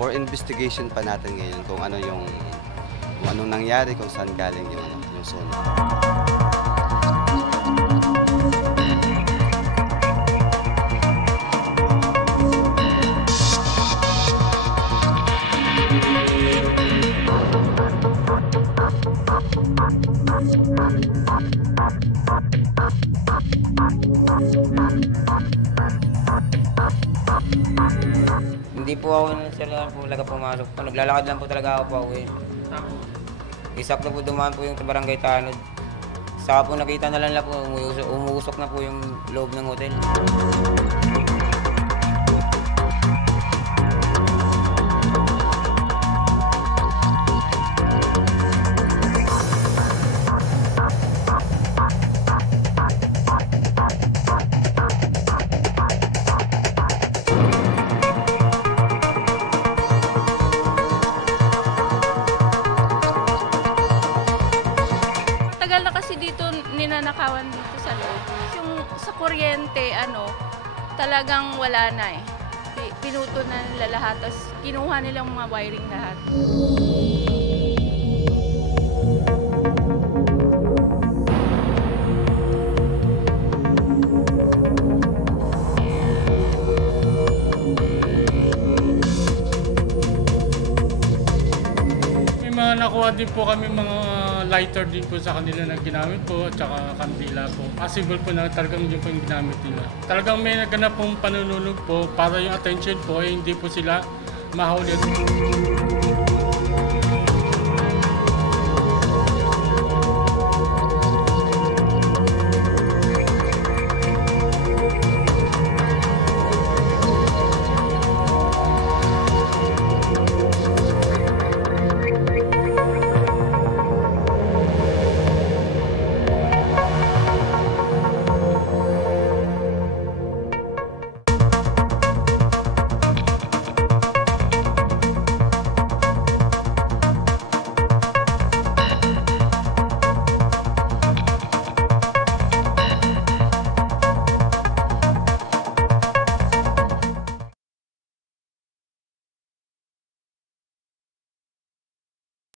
for investigation pa natin ngayon kung anong nangyari, kung saan galing yung sunog. Hindi po ako talaga pumasok po. Naglalakad lang po talaga ako pa uwi. Isakto po dumaan po yung barangay Tanod. Saka po nakita na lang po, umuusok na po yung loob ng hotel. Tagal na kasi dito ninanakawan dito sa loob. Yung sa kuryente, talagang wala na eh. Pinuto na nila lahat, tapos kinuha nilang mga wiring lahat. May mga nakuha din po kami mga lighter din po sa kanila na ginamit po at saka kandila po. Possible po na talagang yun po yung ginamit nila. Talagang may naganap pong panununog po para yung attention po ay hindi po sila mahuli.